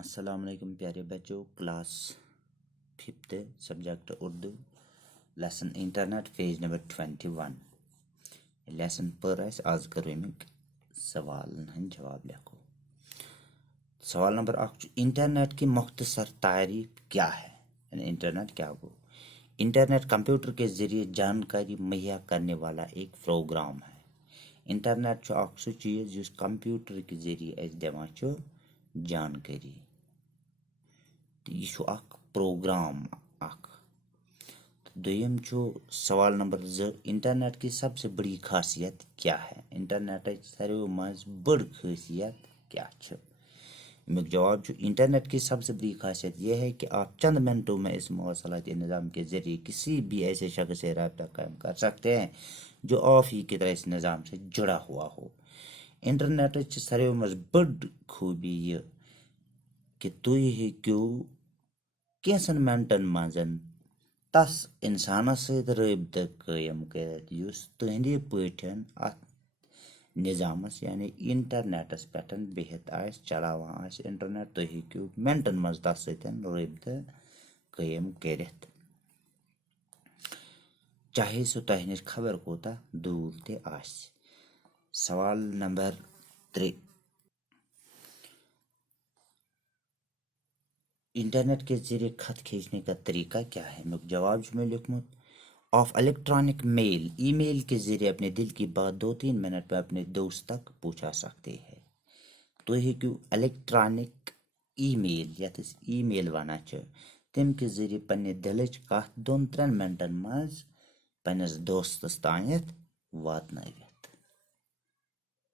अस्सलाम वालेकुम प्यारे बच्चों। Class 5th subject Urdu lesson internet page number 21 lesson पर आज करो अमिक सवाल जवाब लिखो। सवाल नंबर 1 इंटरनेट की मुख्तसर तारीफ क्या है। यानी इंटरनेट क्या हो। इंटरनेट कंप्यूटर के जरिए जानकारी मुहैया करने वाला एक प्रोग्राम है। इंटरनेट सह चीज जिस कंप्यूटर के जरिए दिवान जानकारी यह प्रोग्राम दोयम सवाल नंबर 2 इंटरनेट की सबसे बड़ी खासियत क्या है। इंटरनेट सारे मज बड़ खासियत क्या है। अमुक जवाब इंटरनेट की सबसे बड़ी खासियत यह है कि आप चंद मिनटों में इस मौसलाती निज़ाम के जरिए किसी भी ऐसे शख्स से रब्ता कायम कर सकते हैं जो आप ही की तरह इस निज़ाम से जुड़ा हुआ हो। इंटरनेट सारे मज बड़ खूबी यह कि तुम हेक्यो कैसन मिनटन मजन तस इंसान सत रब्ता कायम कर तुंदे पठन अत निज़ामस यानी इंटरनेटस पे बिहत चलावान इंटरनेट तुम हेक्यो मिनटन मज तस सत रब्ता कायम कर चाहे सह तह नश खबर कोता दूर ते आसि। सवाल नंबर 3 इंटरनेट के जरिए खत खींचने का तरीका क्या है। जवाब में लिखूँ ऑफ इलेक्ट्रॉनिक मेल ईमेल के जरिए अपने दिल की बात 2-3 मिनट में अपने दोस्त तक पहुंचा सकते हैं। तो हेक्यू इलेक्ट्रॉनिक ईमेल यथ ईमेल वन तम के जरिए पन्ने दिलच कथ 2-3 मिनटन मज पन्नस दोस्तस तानत वातनावित।